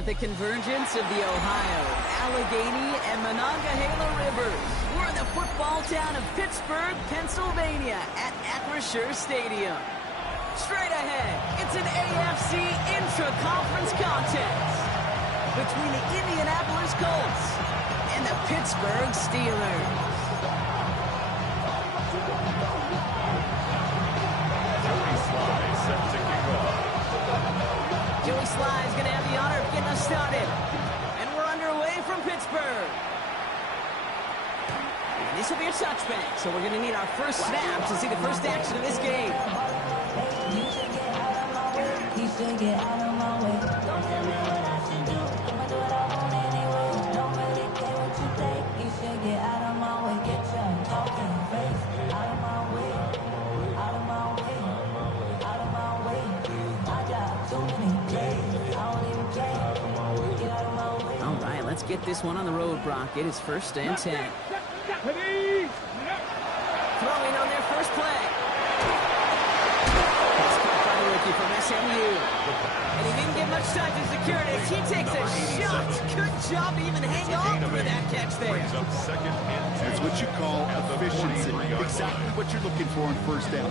At the convergence of the Ohio, Allegheny, and Monongahela Rivers, we're in the football town of Pittsburgh, Pennsylvania, at Acrisure Stadium. Straight ahead, it's an AFC intra-conference contest between the Indianapolis Colts and the Pittsburgh Steelers. Joey Sly is going to have the honor of getting us started. And we're underway from Pittsburgh. And this will be a touchback, so we're going to need our first snap to see the first action of this game. You should get out of my way. You should get out of my way. Don't tell me what I should do. I'ma do what I want anyway. Don't really care what you think. You should get out of my way. Get your talking face out of my way. Out of my way. Out of my way. I got too many plays. I don't even play. Get out of my way. All right, let's get this one on the road, Brock. It is 1st and 10. Throwing on their first play. From SMU. And he didn't get much time to secure it as he takes a shot. Good job to even hang on for that catch there. That's what you call efficiency. Exactly what you're looking for in first down.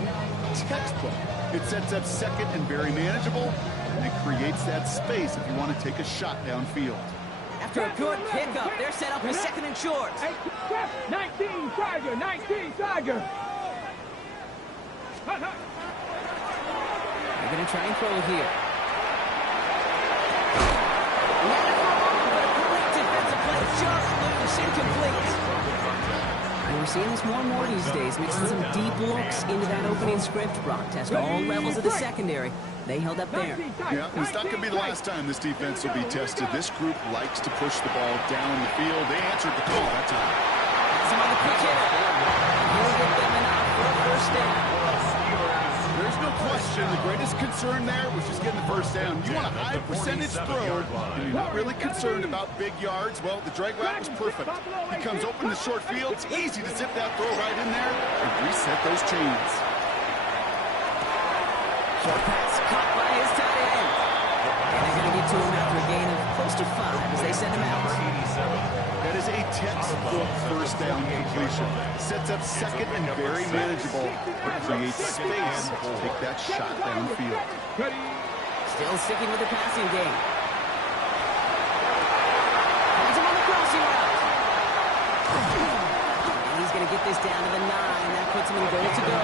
Textbook. It sets up second and very manageable, and it creates that space if you want to take a shot downfield. After a good pickup, they're set up with 2nd and short. 19 Tiger, 19 Tiger. They're going to try and throw it here. Great defensive play, just loose, incomplete. And we're seeing this more and more these days, mixing some deep looks into that opening script. Brock test all levels of the secondary. They held up there. Yeah, it's not going to be the last time this defense will be tested. This group likes to push the ball down the field. They answered the call that time. Some other quick hitter. He'll get them enough for a first down. There's no question the greatest concern there was just getting the first down. You want a high percentage throw, and you're not really concerned about big yards. Well, the drag route was perfect. He comes open the short field. It's easy to zip that throw right in there and reset those chains. Short pass caught by his tight end. And they're going to get to him after a gain of close to 5 as they send him out. That is a textbook first down completion. Sets up second and very manageable. It creates space to take that shot downfield. Still sticking with the passing game. Finds him on the crossing route. And he's going to get this down to the 9. That puts him in goal to go.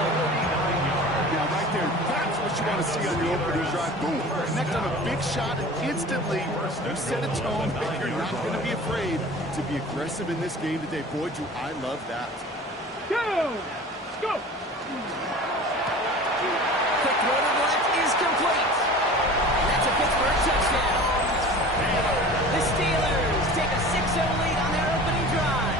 Now, right there, that's what you want to see on your opening drive. Boom, connect on a big shot, and instantly you set a tone that you're not going to be afraid to be aggressive in this game today. Boy, do I love that. Go! Go! Quick throw to the left is complete. And that's a Pittsburgh touchdown. The Steelers take a 6-0 lead on their opening drive.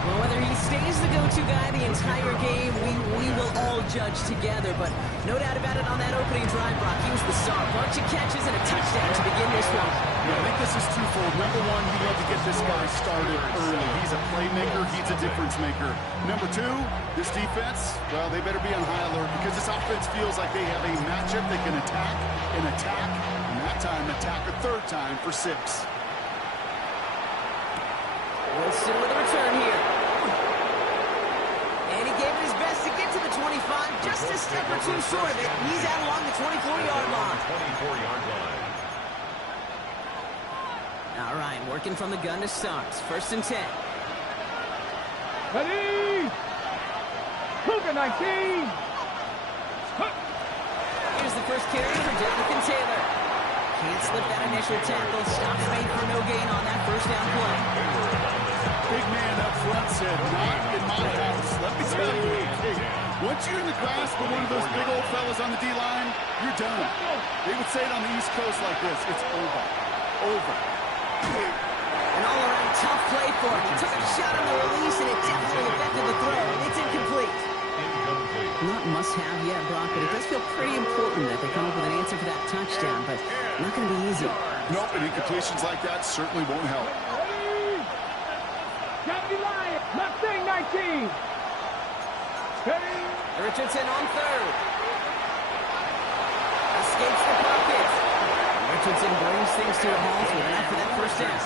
Well, whether he stays the go-to guy the entire game, we will all judge together. But no doubt about it, on that opening drive, Brock, he was the star. Bunch of catches and a touchdown to begin this one. Yeah, I think this is twofold. Number one, you love to get this guy started early. He's a playmaker. He's a difference maker. Number two, this defense, well, they better be on high alert because this offense feels like they have a matchup they can attack, and that time attack a third time for 6. Wilson with a return here. And he gave it his best to get to the 25, just a step or two short of it. He's out along the 24-yard line. 24-yard line. All right, working from the gun to start. 1st and 10. Ready! Cougar 19! Here's the first carry for Devin Taylor. Can't slip that initial tackle. Stops made for no gain on that first down play. Big man up front said, not in my house. Let me tell you, hey, once you're in the grasp of one of those big old fellas on the D-line, you're done. They would say it on the East Coast like this, it's over. Over. An all-around tough play for him. He took a shot on the release, and it definitely affected the throw. It's incomplete. Not must-have yet, Brock, but it does feel pretty important that they come up with an answer for that touchdown, but not going to be easy. Nope, and incompletions like that certainly won't help. Johnny Lyon, Mustang 19. Ready? Richardson on 3rd. Escapes the pocket. Richardson brings things to a halt with enough for that first down.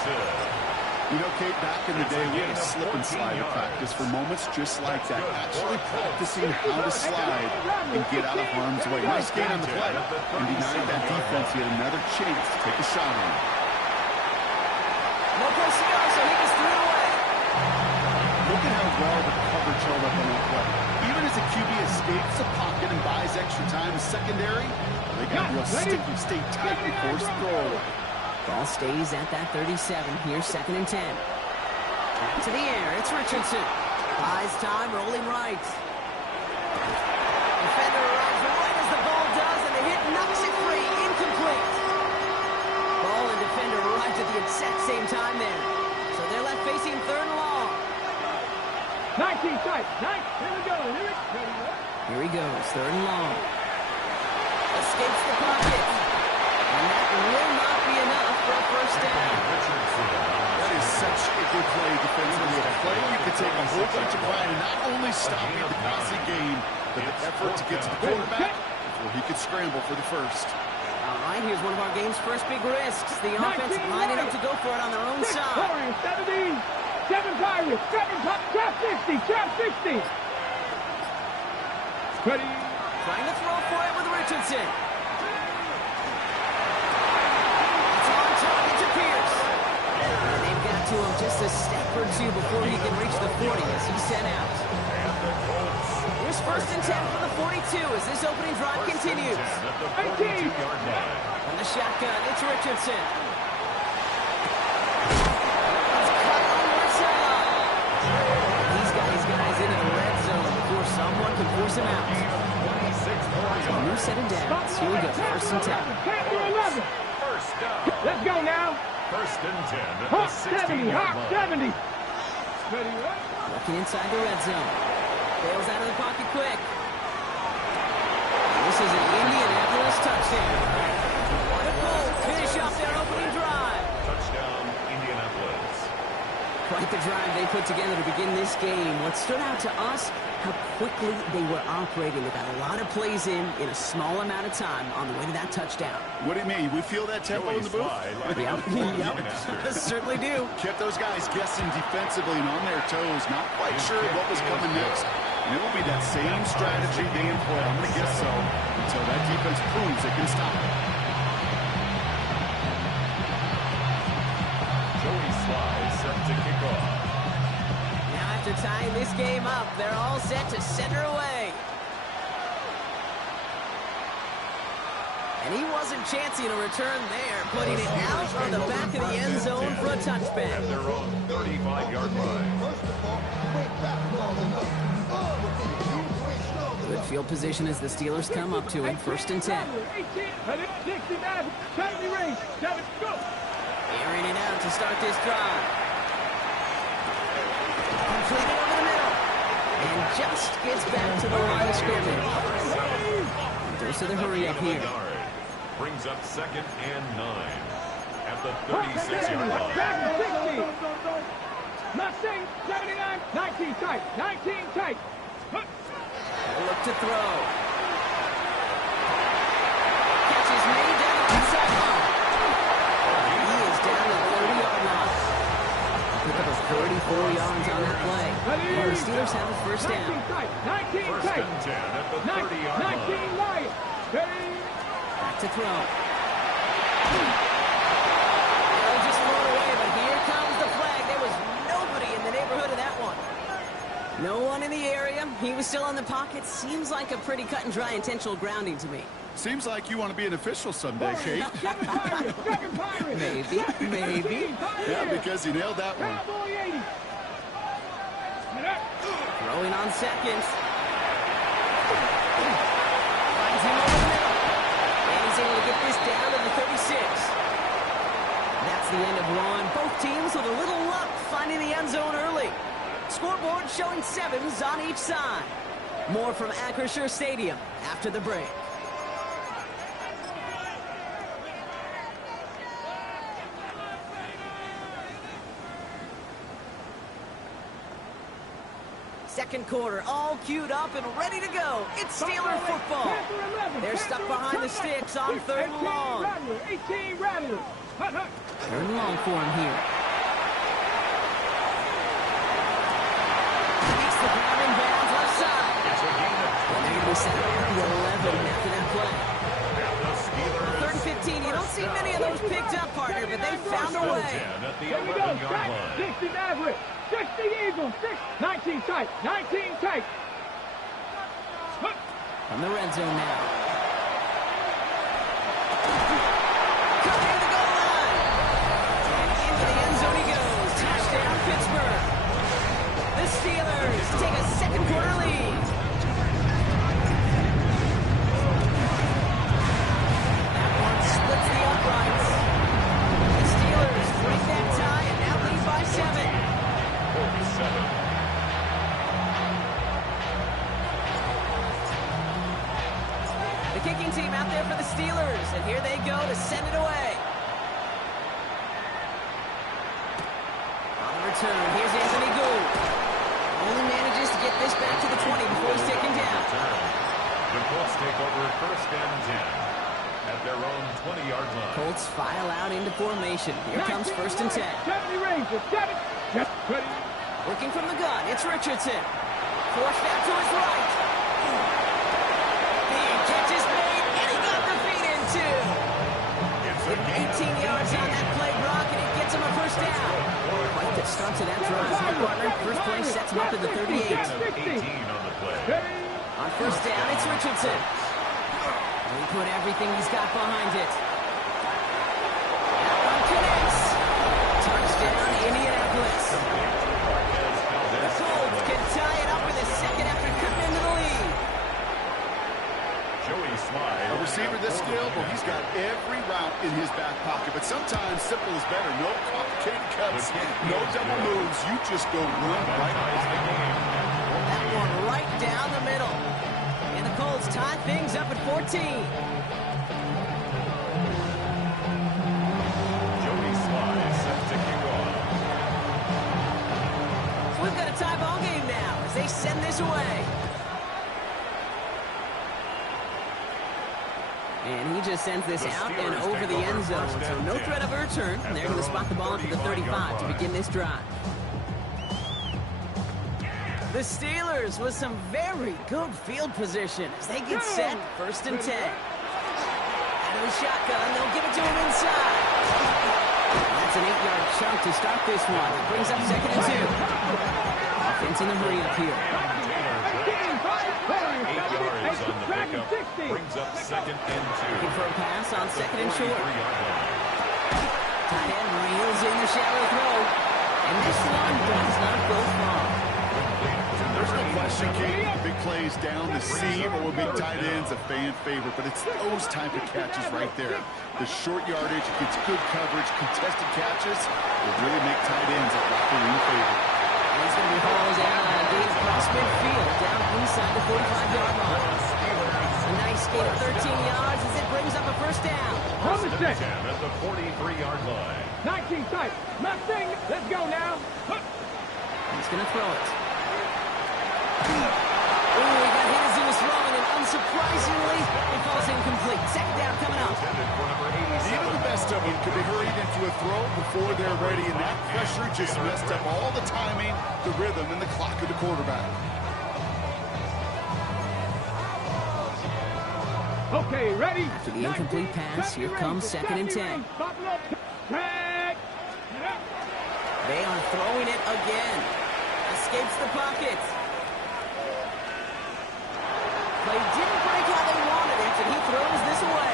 You know, Kate, back in the day, we had a slip and slide at practice for moments just like that. Actually practicing how to slide and get out of harm's way. Nice gain on the play. And denied that defense yet another chance to take a shot on him. No place to go, so he just threw it away. Look at how well the coverage held up on that play. Even as the QB escapes the pocket and buys extra time in secondary, they got real sticky, stay tight and force the throw away. Ball stays at that 37. Here's 2nd and 10. Back to the air. It's Richardson. Buys time, rolling right. Defender arrives right as the ball does, and the hit knocks it free. Incomplete. Ball and defender arrived at the exact same time there. So they're left facing 3rd and long. 19 tight. Here we go. Here he goes. 3rd and long. Escapes the pocket. And that will not be enough for a first down. That is such a good play defensively. A play you could take a whole bunch of pride in not only stopping the passing game, but the effort to get to the quarterback before he could scramble for the first. All right, here's one of our game's first big risks. The offense lining up to go for it on their own side. 70, 7 Pirates, trap 60, trap 60. Ready. Trying to throw for it with Richardson. They've got to him just a step or two before he can reach the 40 as he's sent out. Here's 1st and 10 from the 42 as this opening drive continues. From the shotgun, it's Richardson. It's cut on the right side. He's got his guys into the red zone before someone can force him out. New set of downs. Here we go, 1st and 10. Let's go now. 1st and 10 at Hawk the 70, Hawk 70. Looking inside the red zone. Bails out of the pocket quick. This is an Indianapolis touchdown. The Colts finish off their opening drive. Touchdown, Indianapolis. Quite the drive they put together to begin this game. What stood out to us, how quickly they were operating. They got a lot of plays in a small amount of time on the way to that touchdown. What do you mean? We feel that tempo in the booth? Yep. Certainly do. Kept those guys guessing defensively and on their toes, not quite sure what was coming next. And it will be that same strategy they employ, I'm going to guess so, until that defense proves it can stop it. Joey Sly set to kick off. Now after tying this game up, they're all set to center away. And he wasn't chancing a return there, putting it out on the back of the end zone for a touchback. At their own 35-yard line. Good field position as the Steelers come up to him. 1st and 10. Airing it out to start this drive. Completed over the middle. And just gets back to the line of scrimmage. Goes to the hurry up here. Brings up 2nd and 9 at the 36-yard line. Mustang 79, 19 tight, 19 tight. Look to throw. Catch is made down the sideline. He is down to the 30-yard line. Pick up a 34 yards on that play. Well, the Steelers have a first down. 19 1st tight. and 10 at the 30-yard 19 line. Lions. Ready. Back to throw. They'll just throw it away, but here comes the flag. There was nobody in the neighborhood of that one. No one in the area. He was still in the pocket. Seems like a pretty cut and dry intentional grounding to me. Seems like you want to be an official someday, Kate. Second Pirates. Maybe. Yeah, because he nailed that one. Cowboy 80. Throwing on 2nd. Finds him over the middle. And he's able to get this down to the 36. That's the end of one. Both teams with a little luck finding the end zone early. Scoreboard showing 7s on each side. More from Acrisure Stadium after the break. Second quarter, all queued up and ready to go. It's Steeler football. They're stuck behind the sticks on 3rd and long. 18 Rattler. 3rd and long for him here. Makes the grab in bounds left side. It's a gain of And they're going to be set at the 11 after that play. And the Steelers 3rd and 15. You don't see many of those picked up, partner, but they found a way. 10 at the Here we go. 11-yard line. 60 Maverick. 60 Eagles. 19 tight. 19 tight. From the red zone now. Coming to the goal line. And into the end zone he goes. Touchdown, Pittsburgh. The Steelers take a second quarter lead. That one splits the uprights. The Steelers break that tie and now lead by 7. 47. The kicking team out there for the Steelers, and here they go to send it away. On the return, here's Anthony Gould. Only manages to get this back to the 20 before he's taken down. The Colts take over 1st and 10 at their own 20-yard line. Colts file out into formation. Here comes 1st and 10. 70 Rangers. 7. Just ready. Working from the gun, it's Richardson. Forced out to his right. Big catch is made, and he got the feet in too. It's a gain of 18 yards on that play, Brock, and it gets him a 1st down. Quite the start to that drive. Here, partner. First play sets him up at the 38. gain of 18 on the play. On 1st down, it's Richardson. He put everything he's got behind it. That one connects. Touchdown, Indianapolis. The Colts can tie it up with a second after cutting into the lead. Joey Slide. A receiver this skilled, well, he's got every route in his back pocket. But sometimes simple is better. No complicated cuts, no double moves. You just go run right Ties the game. That one right down the middle. And the Colts tie things up at 14. Joey Slide set to kick off. So we've got a tie ball game now as they send this away. And he just sends this out and over the end zone. So no threat of a return. And they're going to spot the ball up to the 35 to begin this drive. The Steelers with some very good field position as they get set. 1st and 10. Out of the shotgun, they'll give it to him inside. That's an 8-yard chunk to start this one. It brings up 2nd and 2. Offense in the hurry up here. 8 yards on the pickup. Brings up 2nd and 2. Looking for a pass on 2nd and short. 43-yard line. Tight end reels in the shallow throw. And this one does not go far. There's no question, Katie. Big plays down the seam or big tight ends, a fan favorite. But it's those type of catches right there. The short yardage, gets good coverage, contested catches will really make tight ends a locker room favorite. And he's going to be hauled down and gain across midfield, down inside the 45-yard line. A nice gain of 13 yards as it brings up a 1st down. On the 10 set. at the 43-yard line. 19 tight. Mustang. Let's go now. He's going to throw it. Ooh, he got hit as he was throwing, and unsurprisingly, it falls incomplete. 2nd down coming up. Intended for number 87. Even the best of them could be hurried into a throw before they're ready, and that pressure just messed up all the timing, the rhythm, and the clock of the quarterback. Okay, ready? After the incomplete pass, here comes 2nd and 10. They are throwing it again. Escapes the pocket. Play didn't break how they wanted it, and he throws this away.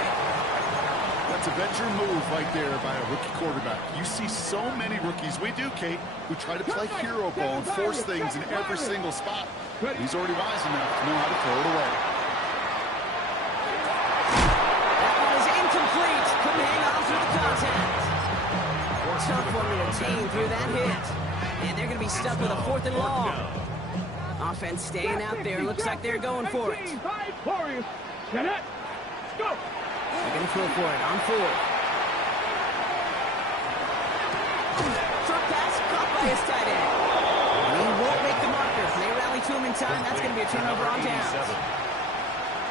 That's a veteran move right there by a rookie quarterback. You see so many rookies, we do, Kate, who try to play hero ball and force things in every single spot. He's already wise enough to know how to throw it away. That one is incomplete. Couldn't hang on through the contact. Tough one to retain through that hit. And they're going to be stuck with a 4th and long. Offense staying out there. Looks like they're going for it. Warriors. Get it. Go. They're going to throw for it on 4th. Short pass caught by his tight end. And he won't make the marker. They rally to him in time. That's going to be a turnover on down.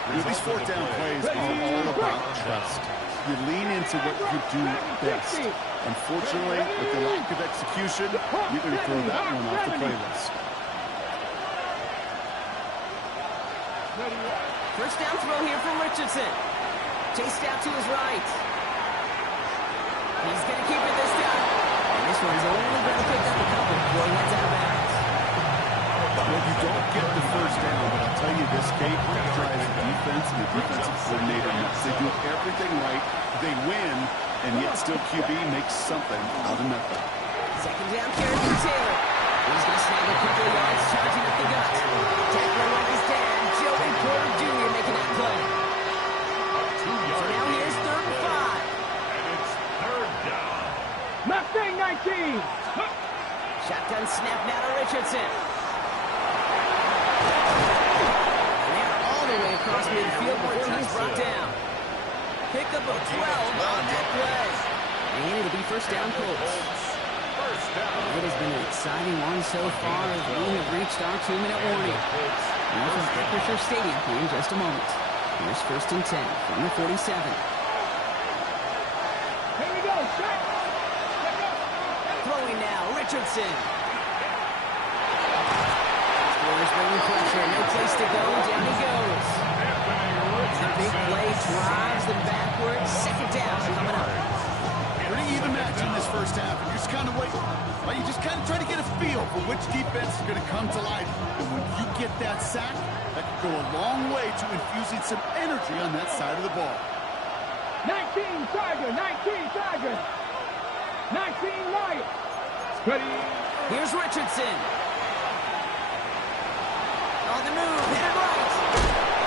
These 4th down plays are all about trust. You lean into what you do best. Unfortunately, with the lack of execution, you're going to throw that one off the playlist. First down throw here from Richardson. Chased out to his right. He's going to keep it this time. And this one's only going to pick up a couple before he heads out of bounds. Well, you don't get the first down, but I'll tell you this, Kate, that drives the defense and the defensive coordinator nuts. They do everything right, they win, and yet still QB makes something out of nothing. Second down carry for Taylor. He's going to snag a couple of yards, charging up the gut. Tackler like his dad, Joey Porter Jr. making that play. So now here's 3rd and 5. And it's 3rd down. Mustang 19. Shotgun snap now to Richardson. And they're all the way across midfield before he's brought down. Pickup of 12 on that play. And it'll be first down Colts. It has been an exciting one so far as we have reached our 2-minute warning. Now from Acrisure Stadium here in just a moment. Here's 1st and 10 from the 47. Here we go. Shot. Throwing now, Richardson. Steelers bringing pressure, no place to go, down he goes. The big play drives them backwards. 2nd down coming up. Pretty even match in this first half. You're just kind of waiting. Well, you just kind of try to get a feel for which defense is going to come to life. And when you get that sack, that could go a long way to infusing some energy on that side of the ball. 19 Tiger. 19 Tiger. 19 Lion. Ready. Here's Richardson. On the move, headed right.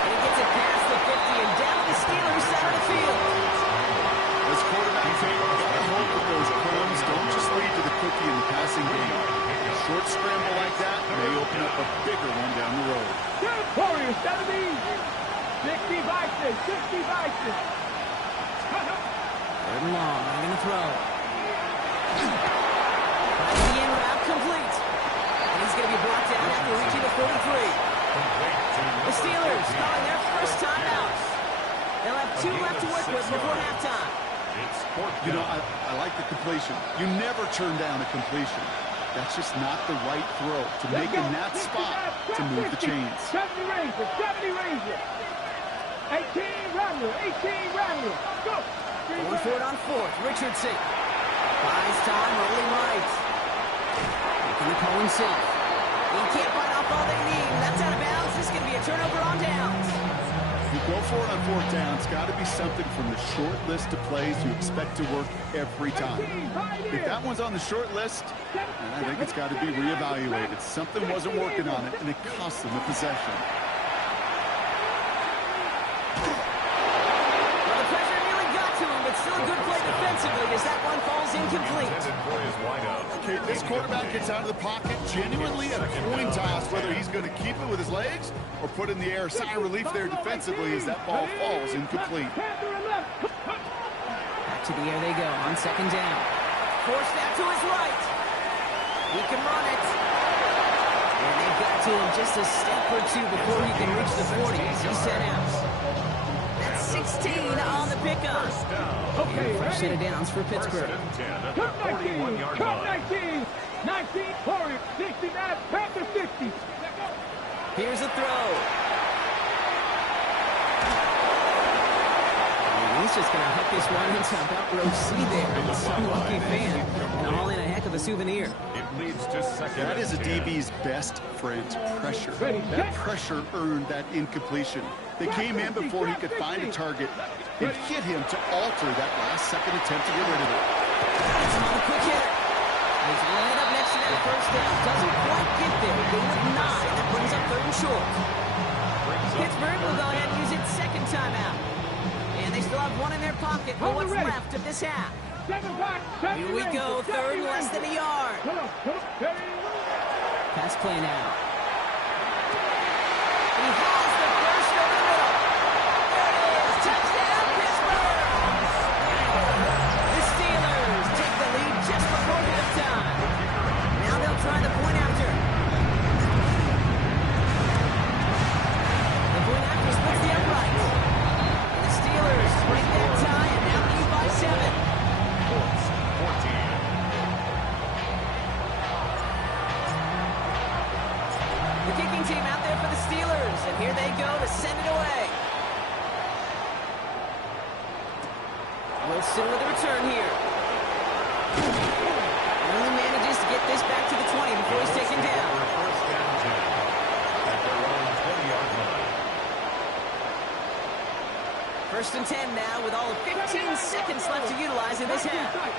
And he gets it past the 50 and down the Steelers' side of the field. As quarterback, I hope that those crumbs don't just lead to the cookie in the passing game. A short scramble like that may open up a bigger one down the road. Warriors 70. 60 Vikings. 60 Vikings. 3rd and long, they're going to throw. The in route complete. And he's going to be brought down after reaching the 43. The Steelers calling their first timeout. They'll have 2 left to work with before halftime. You know, I like the completion. You never turn down a completion. That's just not the right throw to make in that spot to move the chains. 70 Rangers. 70 Rangers. 18 Rattler. 18 Rattler. Go. Going for it on 4th. Richardson. Buys time, rolling right. Making the call himself. He can't bite off all they need. That's out of bounds. This is going to be a turnover on downs. If you go for it on 4th down, it's got to be something from the short list of plays you expect to work every time. If that one's on the short list, I think it's got to be reevaluated. Something wasn't working on it, and it cost them the possession. Well, the pressure nearly got to him, but still a good play defensively as that one falls incomplete. Okay, this quarterback gets out of the pocket, genuinely a coin toss whether he's going to keep it with his legs or put in the air. Sigh of relief there defensively as that ball falls incomplete. Back to the air they go on 2nd down. Forced out to his right. He can run it. And they got to him just a step or two before he can reach the 40 as he's set out. That's 16 on the pickup. Okay, First set of downs for Pittsburgh. Cup 19. Cup 19. 19 Warriors. 69 Panther 60. Here's a throw. And he's just going to hook this one into about row C there. Some lucky fan. And all in a heck of a souvenir. It leads to 2nd. That is a DB's best friend, pressure. That pressure earned that incompletion. They came in before he could find a target and hit him to alter that last-second attempt to get rid of it. That's another quick hitter. He's lined up next to that first down. Doesn't quite get there. Gain of 9. That brings up 3rd and short. Pittsburgh will go ahead and use its 2nd timeout. And they still have 1 in their pocket for what's left of this half. Here we go. 3rd and less than a yard. Pass play now. He has the first over the middle. There it is. Touchdown, Pittsburgh. The Steelers take the lead just before halftime. Now they'll try the point after. The point after splits the upright. And the Steelers Winston with a return here. Only manages to get this back to the 20 before he's taken down. First and 10 at their own 20-yard line. First and 10 now with all of 15 seconds left to utilize in this half. 19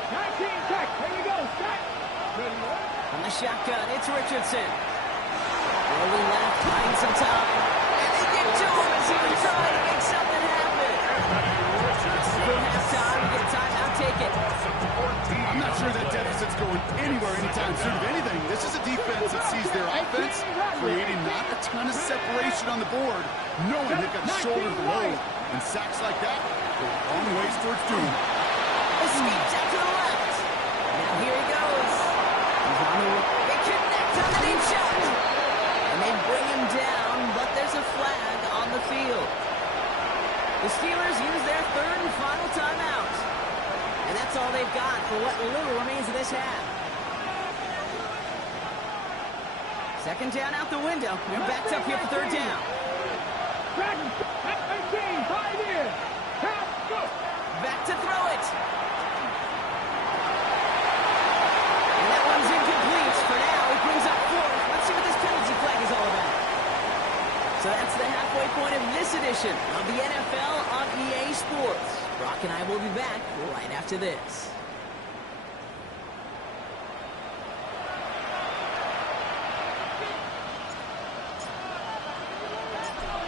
check. Here we go. Set. From the shotgun, it's Richardson. Rolling left, buying some time. And they get to him as he was trying to make something happen. For halftime, we get a timeout taken. I'm not sure that deficit's going anywhere anytime soon. If anything, this is a defense that sees their offense creating not a ton of separation on the board, knowing they've got to shoulder the load. And sacks like that go a long ways towards doom. Escapes out to the left. Now here he goes. He's on the way. They connect on the deep shot. And they bring him down, but there's a flag on the field. The Steelers use their third and final timeout. And that's all they've got for what little remains of this half. Second down out the window. They're backed up here for third down. Dragon. 18. 5 in. Count. Go. Back to throw it. And that one's incomplete for now. He brings up fourth. Let's see what this penalty flag is all about. So that's the halfway point of this edition of the NFL on EA Sports. Brock and I will be back right after this.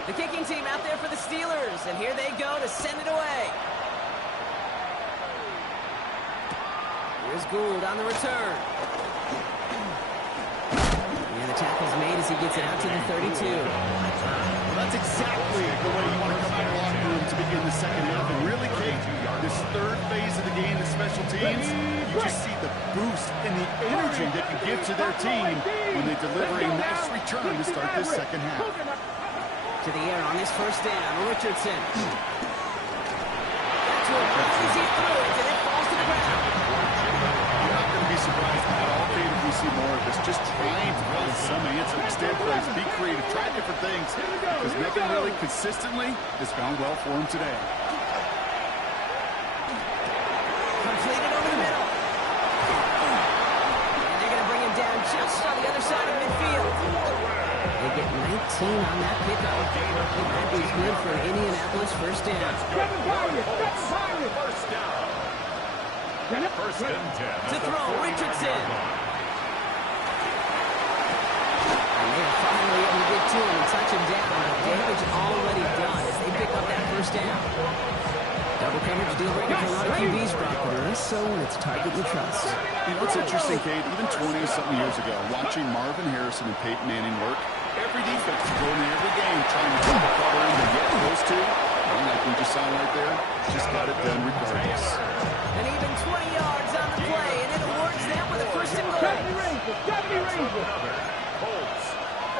The kicking team out there for the Steelers, and here they go to send it away. Here's Gould on the return. And the tackle's made as he gets it out to the 32. Well, that's exactly the way you want to come out of the locker room to begin the second half. And really, Kate, this third phase of the game, the special teams, you just see the boost and the energy that you give to their team when they deliver a nice return to start this second half. To the air on this first down, Richardson. That's where he threw it, and it falls to the ground. You're not going to be surprised at all, Kate, if we see more of this. Just trying to find some answer, extend plays, be creative, try different things, because nothing really consistently has gone well for him today. Completed over the middle. And they're going to bring him down just on the other side of midfield. They get 19 on that pickup. That is good for an Indianapolis first down. First down. First and 10. To throw, Richardson. And they are finally able to get to him and touch him down. But damage already done as they pick up that first down. Double coverage deal breaker for a lot of QBs, Brock, but less so when it's a target you trust. You know, it's interesting, Kate, even 20-something years ago, watching Marvin Harrison and Peyton Manning work, every defense is going in every game trying to get the cover in, but yet those two, like we just saw right there, just got it done regardless. And even 20 yards on the play, and it awards them with a first and goal. 70 Rangers. Colts.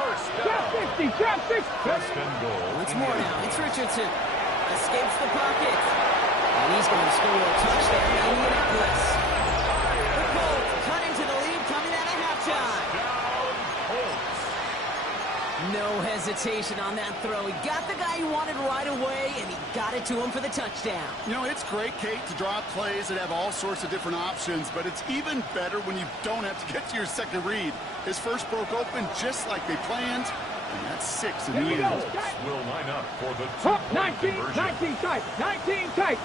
First Trap down. 50. Trap 60. First and goal. Once more now, it's Richardson. Escapes the pocket. And he's going to score a touchdown in Indianapolis. The Colts cut into the lead coming out of halftime. Down. Colts. No hesitation on that throw. He got the guy he wanted right away, and he got it to him for the touchdown. You know, it's great, Kate, to draw up plays that have all sorts of different options, but it's even better when you don't have to get to your second read. His first broke open just like they planned, and that's 6 in the end. Will line up for the Hook. two-point 19. conversion. 19 tight. 19 tight.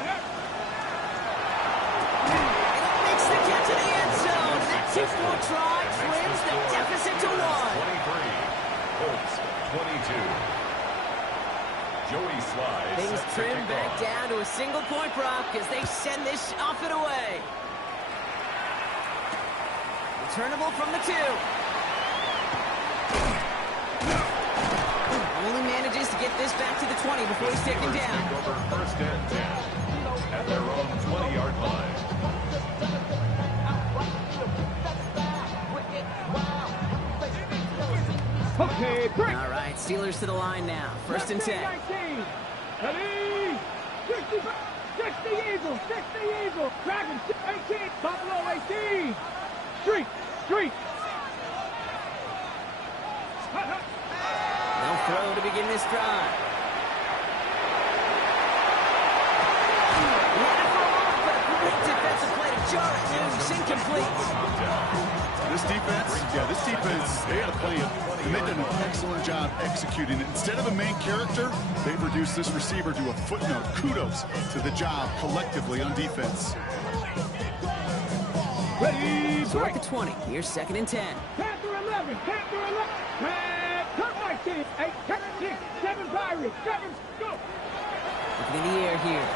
And it makes the catch to the end zone. That 2-4 try trims the deficit to 1. 23. Colts 22. Joey slides. Things trimmed back down to a single point, Brock, as they send this off and away. Returnable from the 2. Only manages to get this back to the 20 before he's taken down. Over first and 10 at their own 20-yard line. Okay, break. All right, Steelers to the line now. First and 10. 19. Ready. 60 Eagles. 60 Eagles. Dragon 18. Buffalo 18. Street. They'll throw to begin this drive. incomplete. This defense, they had a plan, and they've done an excellent job executing it. Instead of a main character, they've reduced this receiver to a footnote. Kudos to the job collectively on defense. Ready, So at the 20, here's 2nd and 10. Panther 11, Panther 11. Red, turn 19, 8, 6, 7 Pirates, 7, go. Looking in the air here.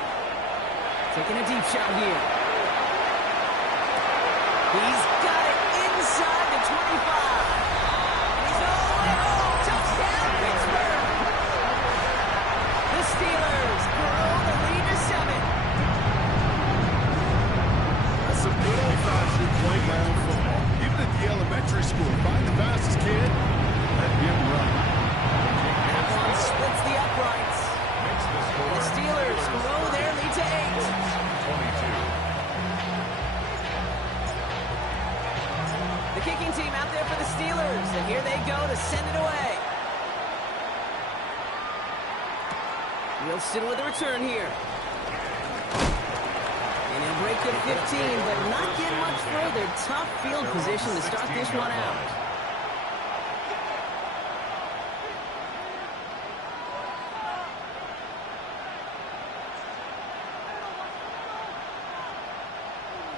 Taking a deep shot here. He's got it inside the 25. And he's all the way home. Touchdown, Pittsburgh. The Steelers grow the lead to 7. That's some good old-fashioned playground football. Even at the elementary school, find the fastest kid, let him run. That one splits the uprights. The Steelers grow their lead to 8. 22. The kicking team out there for the Steelers, and here they go to send it away. Wilson with a return here. And he'll break the 15, but not get much further. Tough field position to start this one out.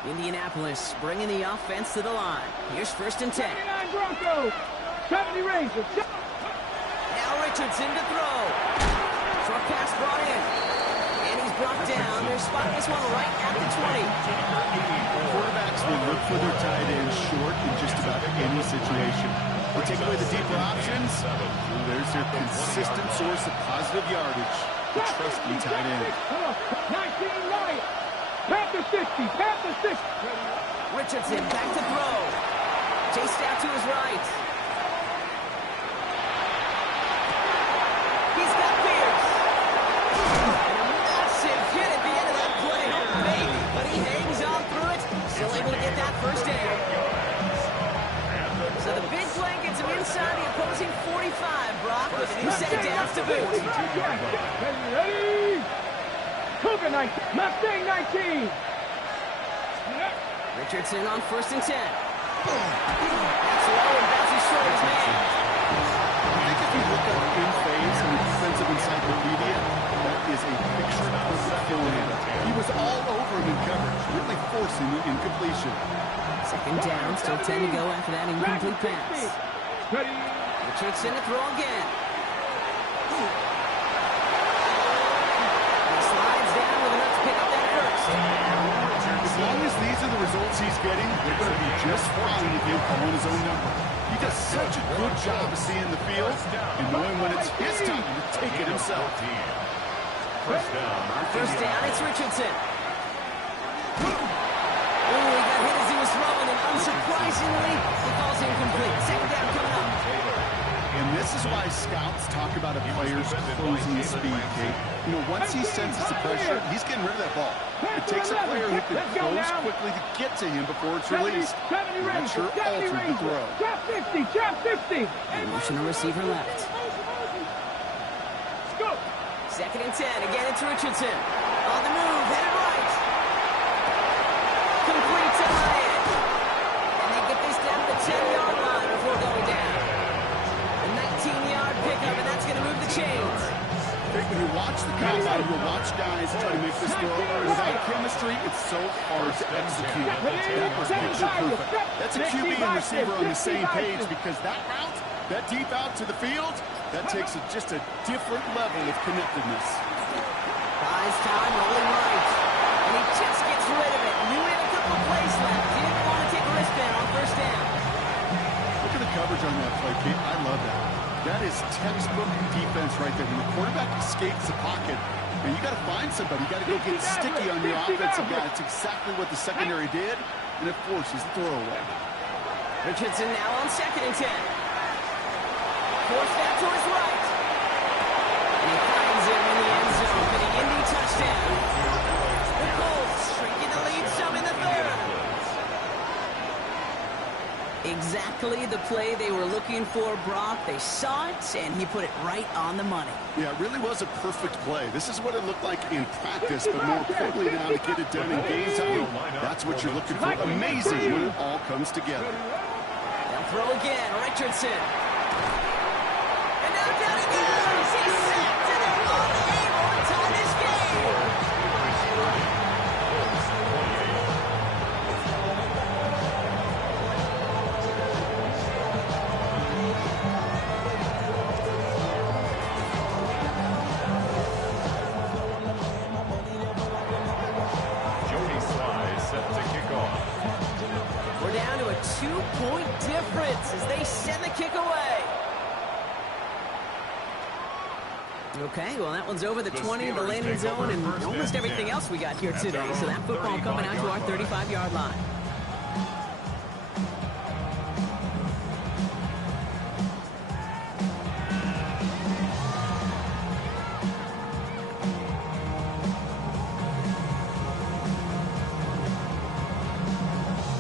Indianapolis bringing the offense to the line. Here's 1st and 10. 79 Broncos, 70 Rangers. Now Richardson to throw. Short pass brought in. And he's brought down. They're spotting this one right at the 20. Quarterbacks will look for their tight end short in just about any situation. They take away the deeper options. Well, there's their consistent source of positive yardage. The trusty tight end. 19 Lions, Panther 60, Panther 60. Richardson back to throw. Chased out to his right. He's got Pierce. And a massive hit at the end of that play. Maybe, but he hangs on through it. Still able to get that 1st down. So the big play gets him inside the opposing 45, Brock, with a new set of downs to boot. Ready? Cougar 19, Mustang 19. Richardson on 1st and 10. That's low and bounces short of his man. I think if you look at the in phase in the defensive encyclopedia, that is a picture-perfect fill-in. He was all over him in coverage, really forcing the incompletion. 2nd down, still 10 to go after that incomplete pass. Ready? Richardson to throw again. He slides down with enough to pick up that 1st. As long as these are the results he's getting, they're going to be just fine with him calling his own number. He does such a good job of seeing the field and knowing when it's his time to take it himself. First down. On 1st down, it's Richardson. Ooh, he got hit as he was throwing, and unsurprisingly, he falls incomplete. 2nd down coming up. And this is why scouts talk about a player's closing speed, Kate. You know, once he senses the pressure, he's getting rid of that ball. It takes a player who can close quickly to get to him before it's released. And that sure altered the throw. Drop 50, drop 50. Motion a receiver left. Go. 2nd and 10. Again, it's Richardson. On the move, headed right. Complete to Hyatt. And they get this down to the 10-yard line before going down. A 19-yard pickup, and that's going to move the chains. When you watch the combine, you'll watch guys try to make this throw. Without chemistry, it's so hard to execute. That was picture perfect. That's a QB and receiver on the same page because that route, that deep out to the field, that takes just a different level of connectedness. Buys time, rolling right. And he just gets rid of it. Knew he had a couple of plays left. Didn't want to take a wristband on 1st down. Look at the coverage on that play, Kate. I love that. That is textbook defense right there. When the quarterback escapes the pocket, and you got to find somebody. You got to go get sticky on your offensive guy. It's exactly what the secondary did, and it forces the throw away. Richardson now on 2nd and 10. Forced out to his right. And he finds him in the end zone for the Indy touchdown. The Colts shrinking the lead some in the 3rd. Exactly exactly the play they were looking for, Brock. They saw it, and he put it right on the money. Yeah, it really was a perfect play. This is what it looked like in practice, but more importantly now to get it done in game time, that's what you're looking for. Amazing when it all comes together. They'll throw again. Richardson. And now down he goes. He's sacked, and they're unable to tie this game. We're down to a 2-point difference as they send the kick away. Okay, well, that one's over the 20, the landing zone, and almost everything else we got here today. So that football coming out to our 35-yard line.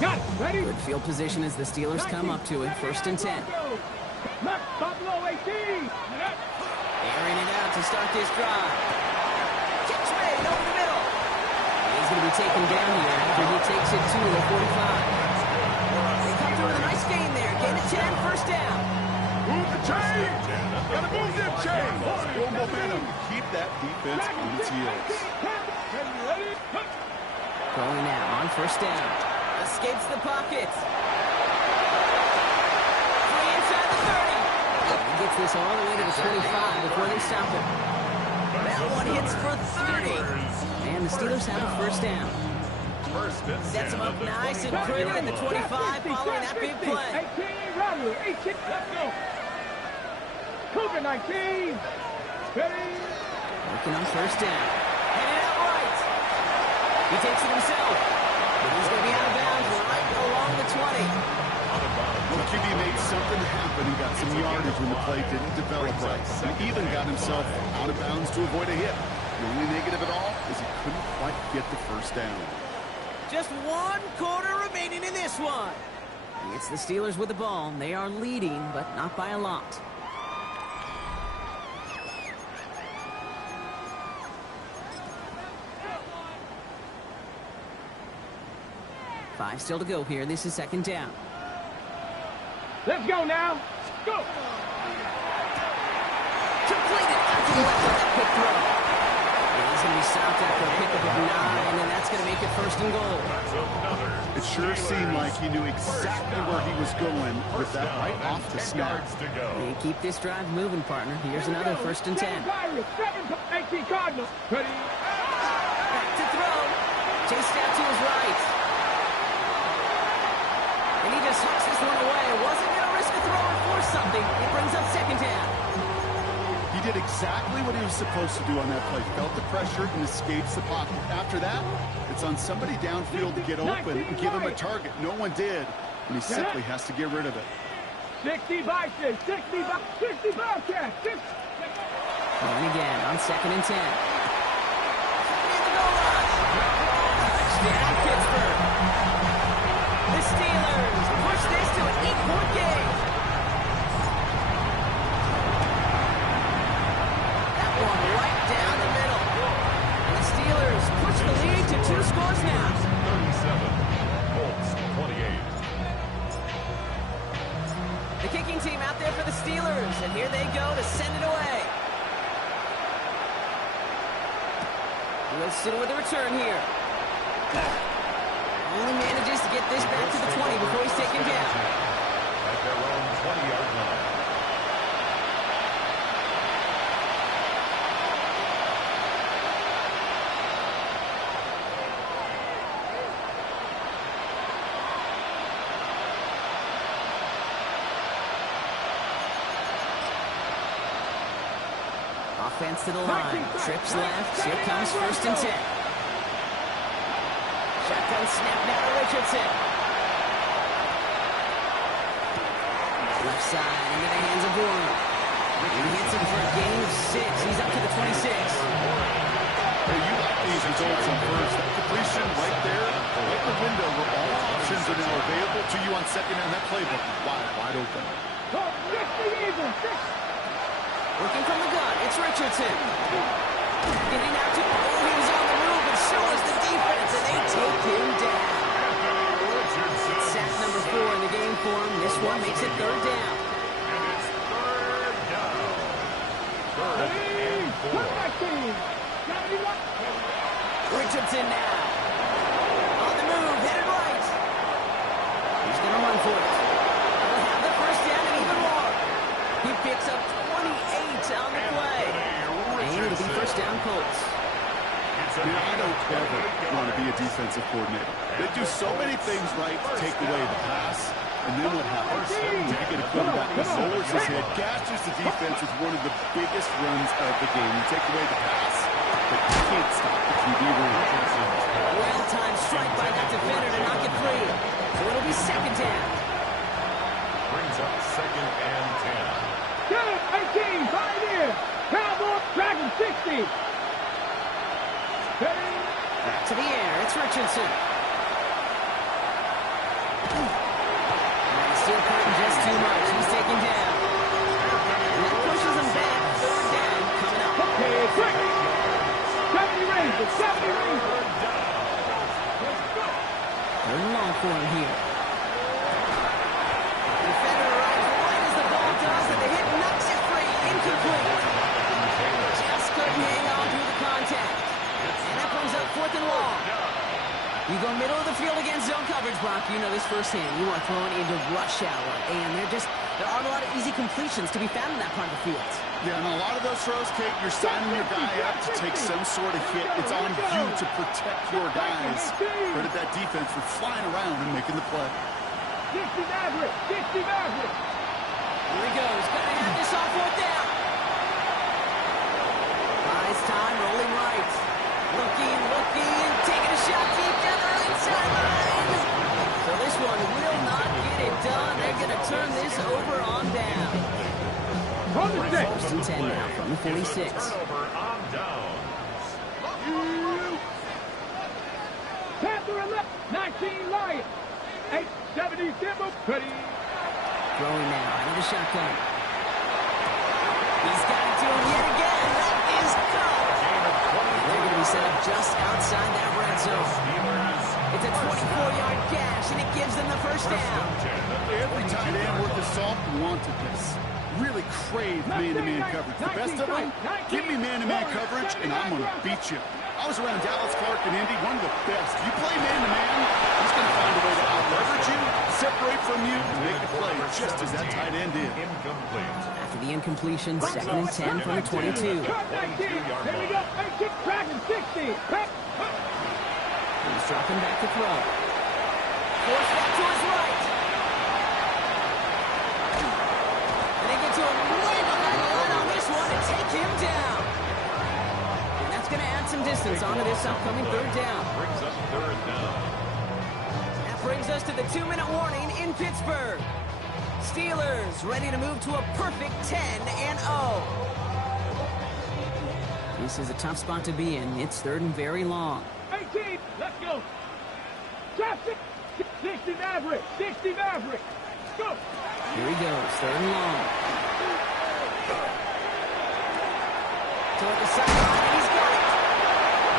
Got it. Ready? Good field position as the Steelers come up to it. 1st and 10. Left, Buffalo 18. Airing it out to start this drive. Catch made over the middle. He's going to be taken down here after he takes it to the 45. They come through with a nice gain there. Gain of 10, 1st down. Move the chain! Gotta move them chains! Build momentum. Keep that defense on its heels. Going now on 1st down. Escapes the pocket. Free inside the 30. He gets this all the way to the 25 before they stop him. That one hits for 30. And the Steelers have a 1st down. Sets him up nice and pretty in the 25 following that big play. 18, Robert, 18, let's go. Cougar 19. Ready? Working on 1st down. Headed out right. He takes it himself. But he's going to be out of bounds right along the 20. Well, QB made something happen. He got some yardage when the play didn't develop right. He even got himself out of bounds to avoid a hit. The only negative at all is he couldn't quite get the 1st down. Just 1 quarter remaining in this one. It's the Steelers with the ball. They are leading, but not by a lot. Five still to go here. This is 2nd down. Let's go now. Go. Completed out to the left on that quick throw. And he's going to be stopped after a pickup of 9, and that's going to make it 1st and goal. It sure seemed like he knew exactly where he was going with that right off the snap. They keep this drive moving, partner. Here's another 1st and 10. 18 Cardinals. Ready? Back to throw. Chased out to his right. And he just hooks this one away. Wasn't going to risk a throw and force something. It brings up 2nd down. He did exactly what he was supposed to do on that play. Felt the pressure and escapes the pocket. After that, it's on somebody downfield to get open and give him a target. No one did, and he simply has to get rid of it. 60 Bison, 60 Bobcats, 60. And again on 2nd and 10. Touchdown, Pittsburgh. The Steelers push this to an 8-point game. That one right down the middle. And the Steelers push the lead to 2 scores now. 37, Colts 28. The kicking team out there for the Steelers, and here they go to send it away. Wilson with a return here. Only manages to get this back to the 20 before he's taken down. At their own 20-yard line. Offense to the line. Trips left. Here comes 1st and 10. Shotgun snap now to Richardson. Left side into the hands of Warren. He hits him for a gain of 6. He's up to the 26. Hey, you like these results in first. That completion right there Like the window where all options are now available to you on second down. That playbook wide open. Looking from the gun, it's Richardson. Getting out to, he was on the move, and so is the defense, and they take him down. It's sack number 4 in the game for him. This one makes it third down. And it's third down. Third and 4. Richardson now. On the move, headed right. He's going to run for it. He'll have the first down and even more. He picks up 28 on the play. And it'll be first down Colts. I don't ever want to be a defensive coordinator. They do so many things right to take away the pass, and then what happens? You get a quarterback that lowers his head, gashes the defense with one of the biggest runs of the game. You take away the pass, but you can't stop the QB run. Well-timed strike by that defender to knock it free. So it'll be second down. Brings up second and 10. Get it, 18, Pioneer. Cowboy, Dragon 60. Back to the air, it's Richardson. Steel curtain just too much. He's taken down. And that pushes him back. Third down coming up. Okay, quick. 70 Rangers, 70 Rangers. Third and long for him here. Defender arrives right as the ball does, and the hit knocks it free. Incomplete. Just couldn't hang on through the contact. And that brings up fourth and long. You go middle of the field against zone coverage, Brock. You know this firsthand. You are throwing into rush hour, and there aren't a lot of easy completions to be found in that part of the field. Yeah, and a lot of those throws, Kate, you're signing your guy up to take some sort of hit. It's on you to protect your guys. Credit that defense for flying around and making the play. 60 Maverick, 60 Maverick. Here he goes. Gonna have this on fourth down. Buys time, rolling right. Looking, taking a shot deep down the right sideline. So this one will not get it done. They're going to turn this over on down. First and 10 now from the 46. Turnover on downs. Panther 11, 19 Lions. 870 Dimble, Pretty. Throwing now out of the shotgun. He's got it to him yet again. That is caught. They're going to be set up just outside that red zone. It's a 24-yard gash, and it gives them the first down. Every tight end worth his salt wanted this. Really crave man-to-man coverage. The best of it, give me man-to-man coverage, and I'm going to beat you. I was around Dallas, Clark, and Indy, one of the best. You play man-to-man, he's going to find a way to out-leverage you, separate from you, and make the play just as that tight end did. Incomplete. After the incompletion, second and 10 from the 22. Here we go, 18 Dragon 60. He's dropping back to throw. Force back to his right. And they get to him way behind the line on this one and take him down. And that's going to add some distance onto this upcoming third down. Brings up third down. That brings us to the 2-minute warning in Pittsburgh. Steelers ready to move to a perfect 10-0. This is a tough spot to be in. It's third and very long. 18, let's go. Drop 60 Maverick, 60 Maverick. Go. Here he goes, third and long. Toward the sideline, and he's got it.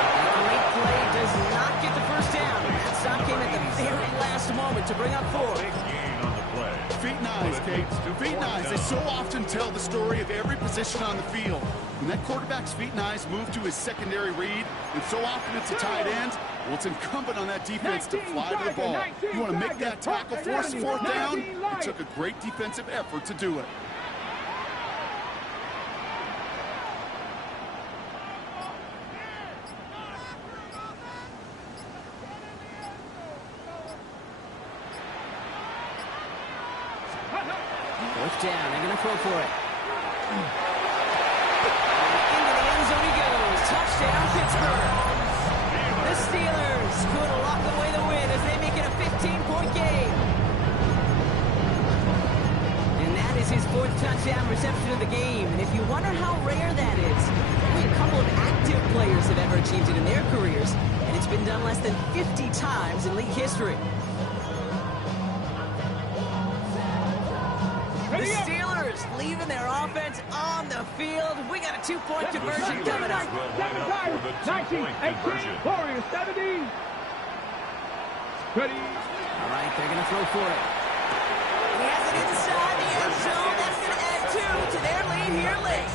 That great play does not get the first down. That stop came at the very last moment to bring up fourth. Big gain on the play. Feet and eyes, Kate. Feet and eyes. They so often tell the story of every position on the field. When that quarterback's feet and eyes move to his secondary read, and so often it's a tight end, well, it's incumbent on that defense to fly to the ball. You want to make that tackle, force the fourth down? It took a great defensive effort to do it. Fourth down, they're going to throw for it. Into the end zone he goes. Touchdown, Pittsburgh. The Steelers could lock away the win as they make it a 15-point game. And that is his fourth touchdown reception of the game. And if you wonder how rare that is, only a couple of active players have ever achieved it in their careers. And it's It's been done less than 50 times in league history. The Steelers leaving their offense on the field. We got a two-point conversion coming up. 19, 18, Warriors, 17. Ready. All right, they're going to throw for it. He has it inside the end zone. That's going to add 2 to their lead here late.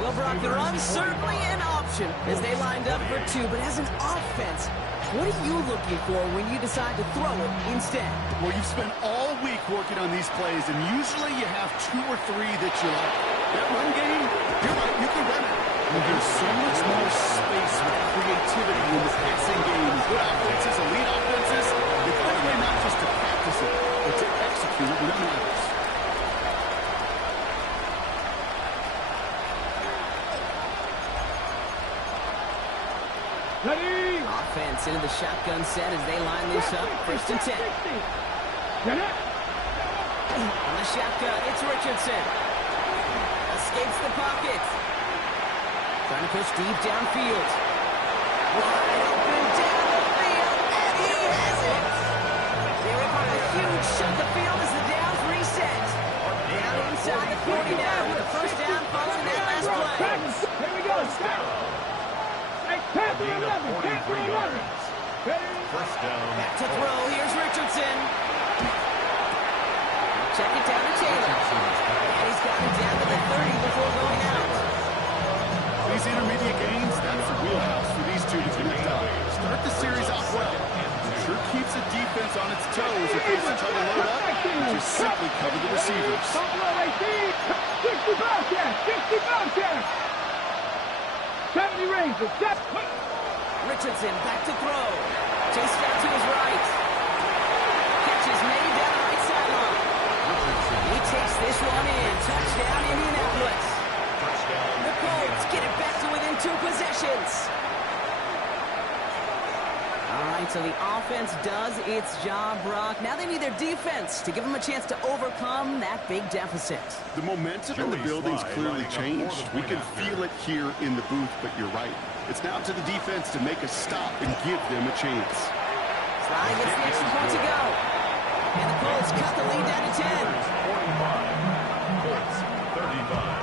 Well, Brock, the run's certainly an option as they lined up for 2. But as an offense, what are you looking for when you decide to throw it instead? Well, you've spent all week working on these plays, and usually you have 2 or 3 that you like. That run game, you're right, you can run it. But there's so much more space with creativity in the passing game. Good offenses, elite offenses, they find a way not just to practice it, but to execute it when it matters. Ready. Offense into the shotgun set as they line this up. First and 10. On the shotgun, it's Richardson. Escapes the pocket. Trying to push deep downfield. Wide open down the field, and he has it. They rip up a huge chunk of field as the downs reset. Down inside the 40 now with a first down following that last play. Here we go. Panther 11. Panther 11. First down. Back to throw. Here's Richardson. Check it down to Taylor. And he's got it down to the 30 before going out. These intermediate gains, that's a wheelhouse for these two to connect up. Start the series off well. It sure keeps the defense on its toes if they try to load up and just simply cover the receivers. 60 Bobcats. 60 Bobcats. 70 Rangers. Richardson back to throw. Chased out to his right. Catch is made down the right sideline. He takes this one in. Touchdown, Indianapolis. The Colts get it back to within 2 possessions. All right, so the offense does its job, Brock. Now they need their defense to give them a chance to overcome that big deficit. The momentum in the building's clearly changed. We can feel it here in the booth, but you're right. It's now to the defense to make a stop and give them a chance. Sly gets the extra point to go. And the Colts cut the lead down to 10. 45. Colts 35.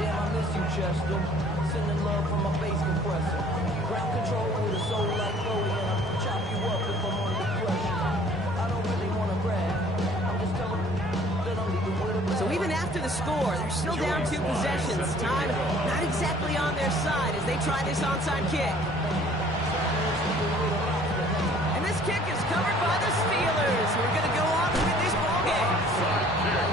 Damn, I miss you, Chester. Sending love from my bass compressor. Ground control with a soul like Chloe, and I'll chop you up if I'm under pressure. I don't really want to brag. I'm just telling you that I'm leaving with a bag. So even after the score, they're still down 2 possessions. Time not exactly on their side as they try this onside kick. And this kick is covered by the Steelers, who are going to go on to win this ballgame.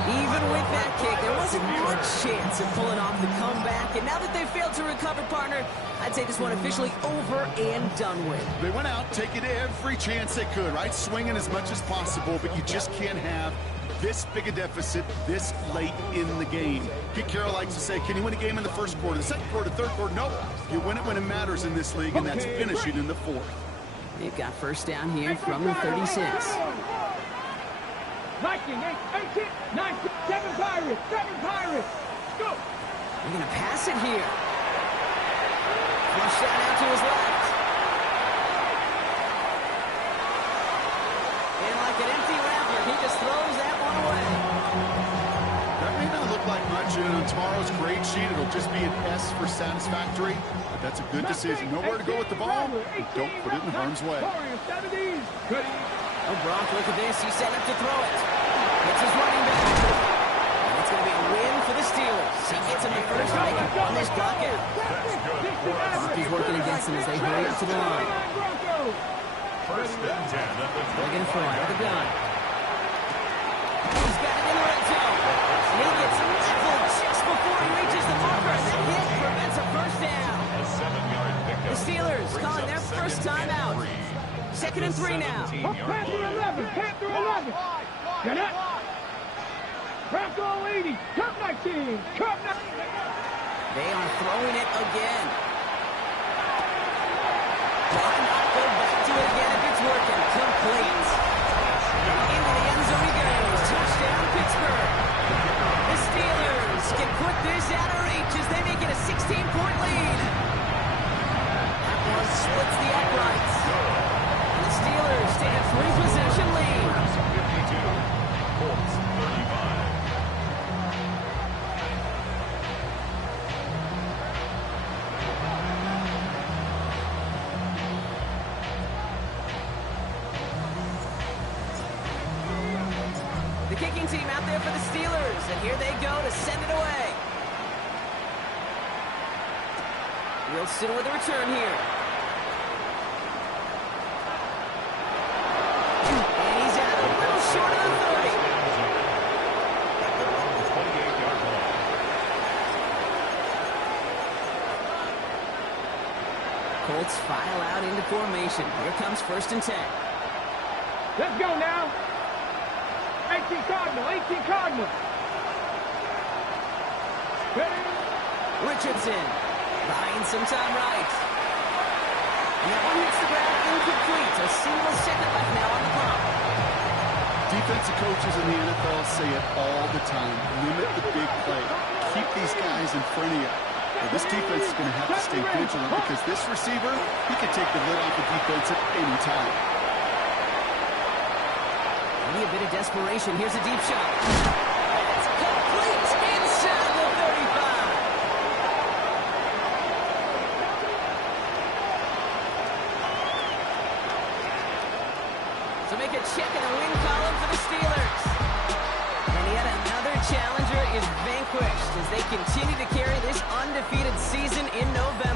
Even with that kick, there wasn't much chance of pulling off the comeback. And now that they've failed to recover, partner, I'd say this one officially over and done with. They went out taking every chance they could, right? Swinging as much as possible, but you just can't have this big a deficit this late in the game. Pete Carroll likes to say, can you win a game in the first quarter, the second quarter, third quarter? Nope. You win it when it matters in this league, and that's finishing in the 4th. They've got first down here from the 36. 19, 18, 19, 7 Pirates. 7 Pirates. Go. They're going to pass it here. Flush that out to his left. And like an empty wrapper, he just throws that one away. That may not look like much, and on tomorrow's grade sheet, it'll just be an S for satisfactory, but that's a good decision. Nowhere to go with the ball, and don't put it in harm's way. Warriors, 70s. Ready. Oh, Brock, look at this. He's set up to throw it. It's his running back. And it's going to be a win for the Steelers. He gets him the first make on this block out. Brock is working against him as they hurry up to the line. First and 10 at the They're going to throw out of the gun. He's got it in the red zone. And he gets leveled just before he reaches the marker. That hit prevents a first down. A 7-yard pickup. The Steelers calling their first time out. 2nd and 3 now. Panther 11. Panther 11. Get it. Bronco 80. Cup 19. Cup 19. They are throwing it again. Why not go back to it again if it's working? Complete. Into the end zone he goes. Touchdown, Pittsburgh. The Steelers can put this out of reach as they make it a 16 kicking team out there for the Steelers, and here they go to send it away. Wilson with a return here. And he's out a little short of the 30. At their own 28-yard line. Colts file out into formation. Here comes 1st and 10. Let's go now. 18 Cardinal, 18 Cardinal. Ready? Richardson buying some time right. And that one hits the ground incomplete. A single second left now on the clock. Defensive coaches in the NFL say it all the time. Limit the big play. Keep these guys in front of you. Well, this defense is going to have to stay vigilant because this receiver, he can take the lid off the defense at any time. Maybe a bit of desperation. Here's a deep shot. It's complete inside the 35. So make a check in the win column for the Steelers. And yet another challenger is vanquished as they continue to carry this undefeated season in November.